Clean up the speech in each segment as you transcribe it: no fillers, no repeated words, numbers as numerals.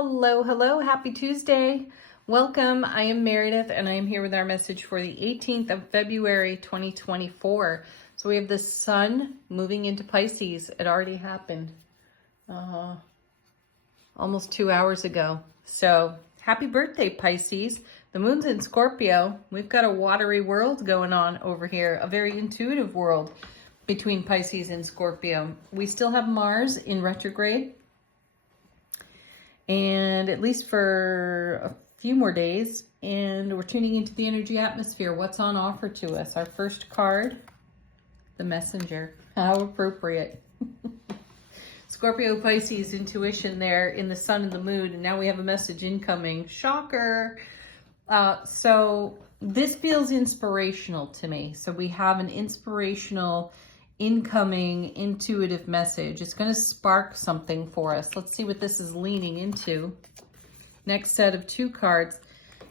Hello, hello, happy Tuesday. Welcome, I am Meredith and I am here with our message for the 18th of February 2024. So we have the sun moving into Pisces. It already happened almost 2 hours ago. So happy birthday, Pisces. The moon's in Scorpio. We've got a watery world going on over here, a very intuitive world between Pisces and Scorpio. We still have Mars in retrograde. And at least for a few more days, and we're tuning into the energy atmosphere. What's on offer to us? Our first card, the Messenger. How appropriate. Scorpio, Pisces, intuition there in the sun and the moon, and now we have a message incoming. Shocker. So this feels inspirational to me. So we have an inspirational incoming intuitive message. It's going to spark something for us. Let's see what this is leaning into. Next set of 2 cards.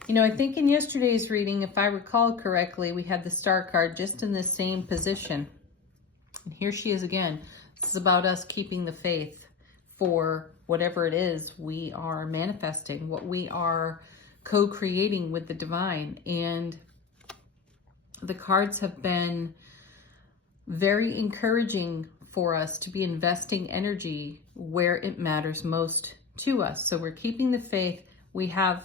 You know, I think in yesterday's reading, if I recall correctly, we had the Star card just in the same position. And here she is again. This is about us keeping the faith for whatever it is we are manifesting, what we are co-creating with the divine. And the cards have been very encouraging for us to be investing energy where it matters most to us. So we're keeping the faith. We have,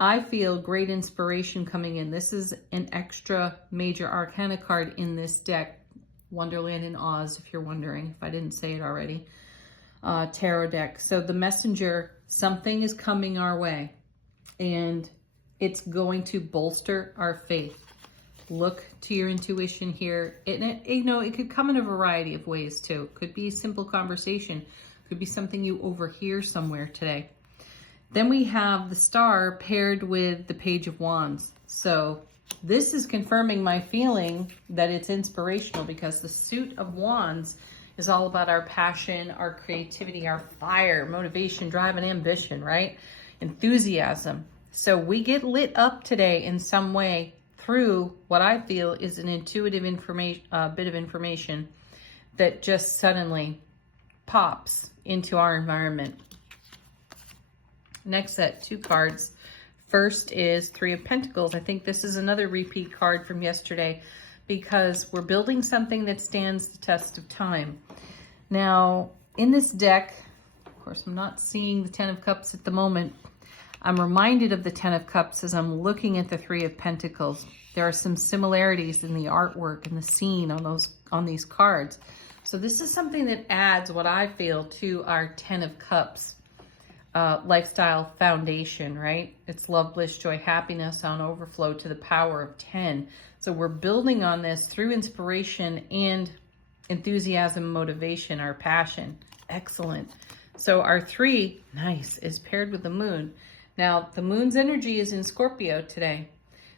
I feel, great inspiration coming in. This is an extra major arcana card in this deck, Wonderland in Oz, if you're wondering, if I didn't say it already, tarot deck. So the Messenger, something is coming our way, and it's going to bolster our faith. Look to your intuition here. It could come in a variety of ways too. It could be a simple conversation. It could be something you overhear somewhere today. Then we have the Star paired with the Page of Wands. So this is confirming my feeling that it's inspirational, because the Suit of Wands is all about our passion, our creativity, our fire, motivation, drive, and ambition, right? Enthusiasm. So we get lit up today in some way through what I feel is an intuitive bit of information that just suddenly pops into our environment. Next set, 2 cards. First is 3 of Pentacles. I think this is another repeat card from yesterday, because we're building something that stands the test of time. Now, in this deck, of course, I'm not seeing the 10 of Cups at the moment. I'm reminded of the 10 of Cups as I'm looking at the 3 of Pentacles. There are some similarities in the artwork and the scene on these cards. So this is something that adds what I feel to our 10 of Cups lifestyle foundation, right? It's love, bliss, joy, happiness on overflow to the power of 10. So we're building on this through inspiration and enthusiasm, motivation, our passion. Excellent. So our 3, nice, is paired with the moon. Now, the moon's energy is in Scorpio today.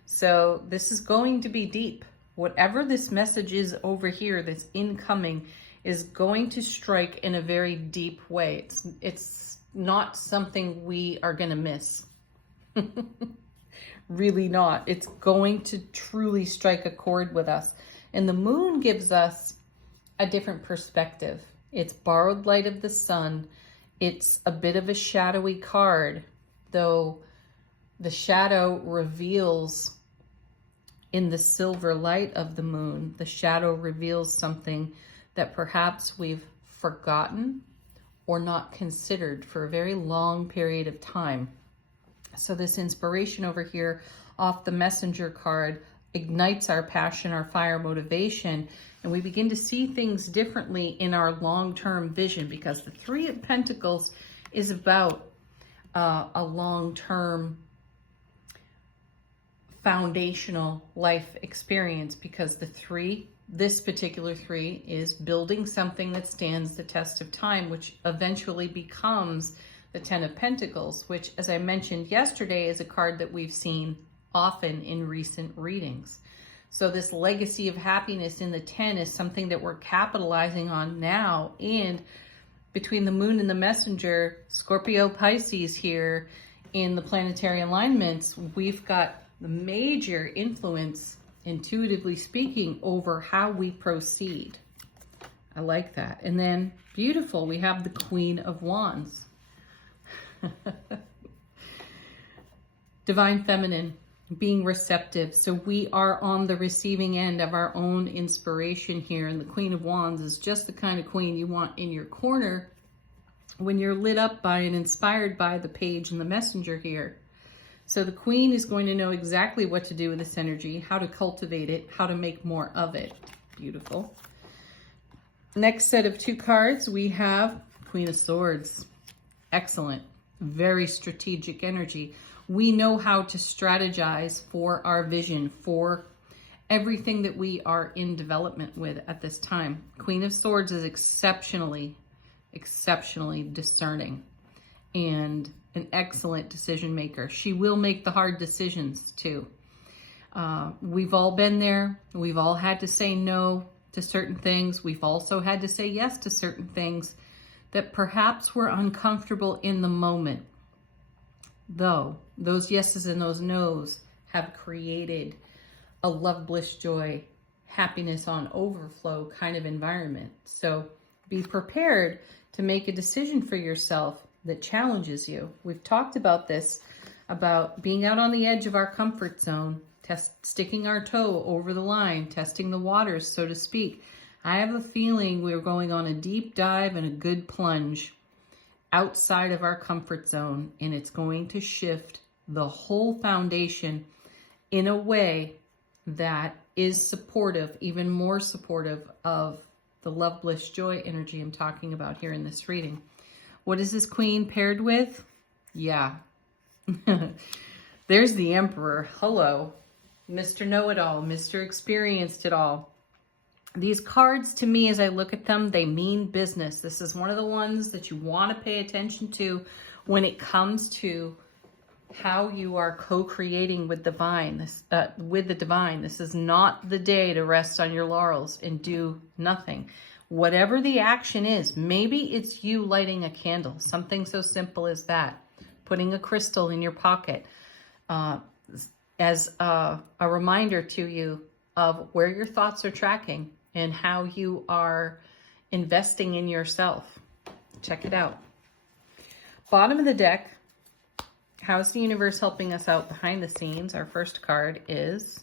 So this is going to be deep. Whatever this message is over here that's incoming is going to strike in a very deep way. It's not something we are going to miss. Really not. It's going to truly strike a chord with us. And the moon gives us a different perspective. It's borrowed light of the sun. It's a bit of a shadowy card, though the shadow reveals in the silver light of the moon. The shadow reveals something that perhaps we've forgotten or not considered for a very long period of time. So this inspiration over here off the Messenger card ignites our passion, our fire, motivation, and we begin to see things differently in our long-term vision, because the 3 of Pentacles is about a long-term foundational life experience, because this particular 3 is building something that stands the test of time, which eventually becomes the 10 of Pentacles, which, as I mentioned yesterday, is a card that we've seen often in recent readings. So this legacy of happiness in the 10 is something that we're capitalizing on now. And between the moon and the Messenger, Scorpio, Pisces here in the planetary alignments, we've got the major influence, intuitively speaking, over how we proceed. I like that. And then beautiful, we have the Queen of Wands. Divine Feminine, being receptive. So we are on the receiving end of our own inspiration here. And the Queen of Wands is just the kind of queen you want in your corner when you're lit up by and inspired by the page and the messenger here. So the Queen is going to know exactly what to do with this energy, how to cultivate it, how to make more of it. Beautiful. Next set of 2 cards, we have Queen of Swords. Excellent. Very strategic energy. We know how to strategize for our vision, for everything that we are in development with at this time. Queen of Swords is exceptionally discerning and an excellent decision maker. She will make the hard decisions too. We've all been there. We've all had to say no to certain things. We've also had to say yes to certain things that perhaps were uncomfortable in the moment. Though those yeses and those nos have created a love, bliss, joy, happiness on overflow kind of environment. So be prepared to make a decision for yourself that challenges you. We've talked about this, about being out on the edge of our comfort zone, sticking our toe over the line, testing the waters, so to speak. I have a feeling we're going on a deep dive and a good plunge outside of our comfort zone, and it's going to shift the whole foundation in a way that is supportive, even more supportive of the love, bliss, joy energy I'm talking about here in this reading. What is this Queen paired with? Yeah. There's the Emperor. Hello. Mr. Know-It-All, Mr. Experienced It All. These cards, to me, as I look at them, they mean business. This is one of the ones that you want to pay attention to when it comes to how you are co-creating with divine. With the divine. This is not the day to rest on your laurels and do nothing. Whatever the action is, maybe it's you lighting a candle, something so simple as that. Putting a crystal in your pocket as a reminder to you of where your thoughts are tracking and how you are investing in yourself. Check it out. Bottom of the deck, how's the universe helping us out behind the scenes? Our first card is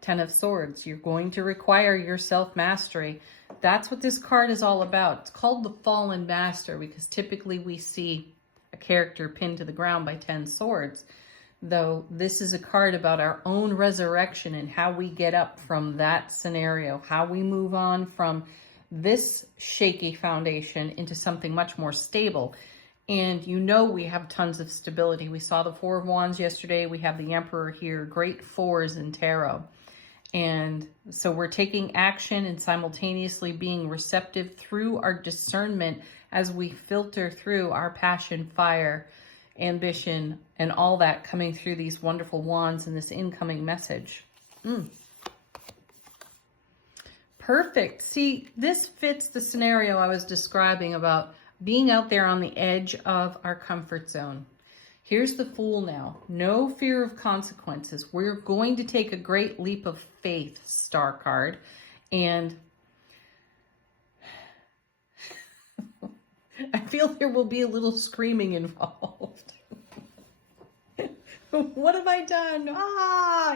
10 of Swords. You're going to require your self-mastery. That's what this card is all about. It's called the Fallen Master because typically we see a character pinned to the ground by 10 swords. Though this is a card about our own resurrection and how we get up from that scenario, how we move on from this shaky foundation into something much more stable. And you know we have tons of stability. We saw the 4 of Wands yesterday. We have the Emperor here, great 4s in tarot. And so we're taking action and simultaneously being receptive through our discernment as we filter through our passion, fire, ambition, and all that coming through these wonderful wands and this incoming message. Perfect. See, this fits the scenario I was describing about being out there on the edge of our comfort zone. Here's the Fool now. No fear of consequences. We're going to take a great leap of faith, Star card. And I feel there will be a little screaming involved. What have I done?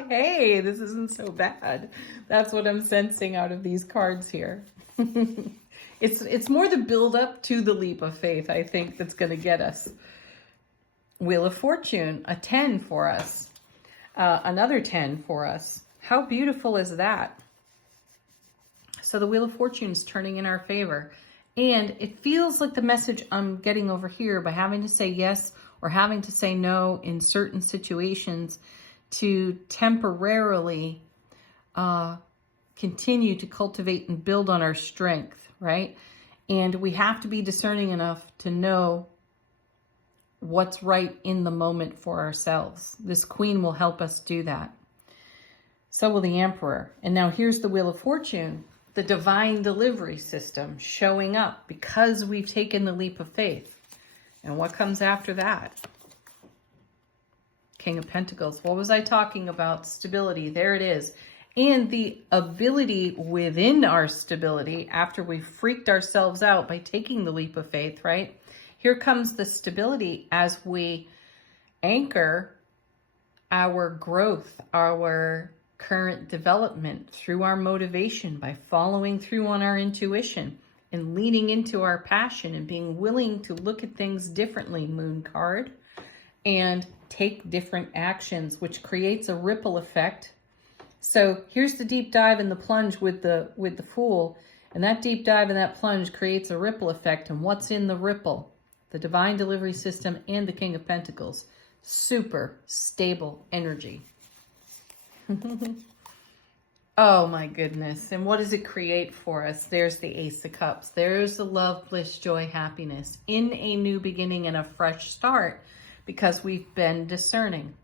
Hey, this isn't so bad. That's what I'm sensing out of these cards here. It's more the build up to the leap of faith, I think, that's going to get us. Wheel of Fortune, a 10 for us. Another 10 for us. How beautiful is that? So the Wheel of Fortune is turning in our favor. And it feels like the message I'm getting over here by having to say yes or having to say no in certain situations to temporarily continue to cultivate and build on our strength, right? And we have to be discerning enough to know what's right in the moment for ourselves. This Queen will help us do that. So will the Emperor. And now here's the Wheel of Fortune, the divine delivery system showing up because we've taken the leap of faith. And what comes after that? King of Pentacles. What was I talking about? Stability. There it is. And the ability within our stability after we've freaked ourselves out by taking the leap of faith, right? Here comes the stability as we anchor our growth, our current development through our motivation by following through on our intuition and leaning into our passion and being willing to look at things differently, Moon card, and take different actions, which creates a ripple effect. So here's the deep dive and the plunge with the Fool, and that deep dive and that plunge creates a ripple effect. And what's in the ripple? The divine delivery system and the King of Pentacles. Super stable energy. Oh my goodness. And what does it create for us? There's the Ace of Cups. There's the love, bliss, joy, happiness in a new beginning and a fresh start because we've been discerning.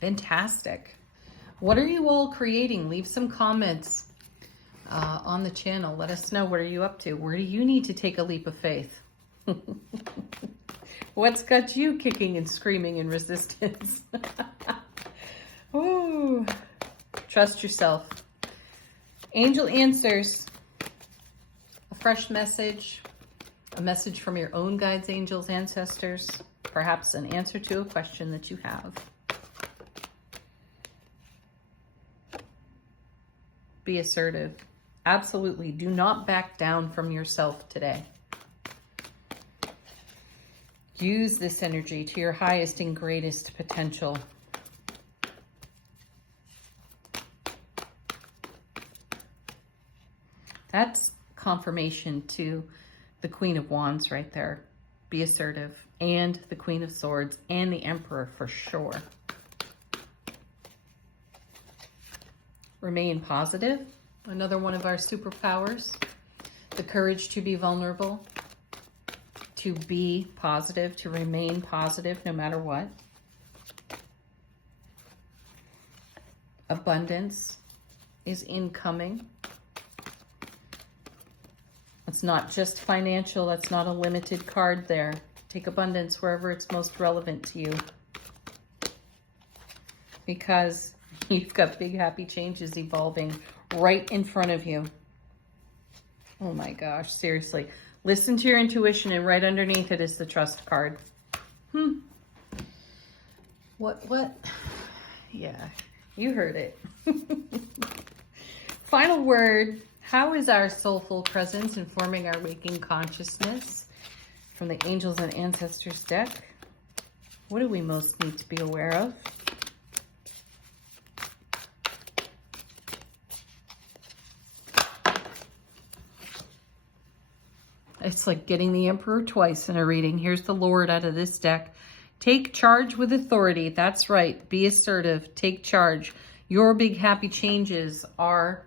Fantastic. What are you all creating? Leave some comments on the channel. Let us know. What are you up to? Where do you need to take a leap of faith? What's got you kicking and screaming in resistance? Ooh. Trust yourself. Angel answers. A fresh message. A message from your own guides, angels, ancestors. Perhaps an answer to a question that you have. Be assertive. Absolutely. Do not back down from yourself today. Use this energy to your highest and greatest potential. That's confirmation to the Queen of Wands right there. Be assertive. And the Queen of Swords and the Emperor for sure. Remain positive. Another one of our superpowers. The courage to be vulnerable. To be positive. To remain positive no matter what. Abundance is incoming. It's not just financial. That's not a limited card there. Take abundance wherever it's most relevant to you. Because you've got big happy changes evolving right in front of you. Oh my gosh, seriously. Listen to your intuition, and right underneath it is the Trust card. What? Yeah, you heard it. Final word. How is our soulful presence informing our waking consciousness? From the Angels and Ancestors deck. What do we most need to be aware of? It's like getting the Emperor twice in a reading. Here's the Lord out of this deck. Take charge with authority. That's right. Be assertive. Take charge. Your big happy changes are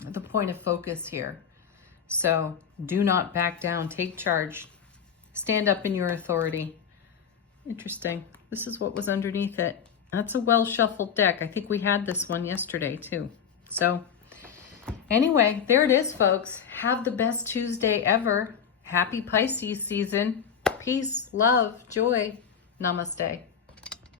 the point of focus here. So do not back down. Take charge. Stand up in your authority. Interesting. This is what was underneath it. That's a well shuffled deck. I think we had this one yesterday too. So anyway, there it is, folks. Have the best Tuesday ever. Happy Pisces season. Peace, love, joy. Namaste.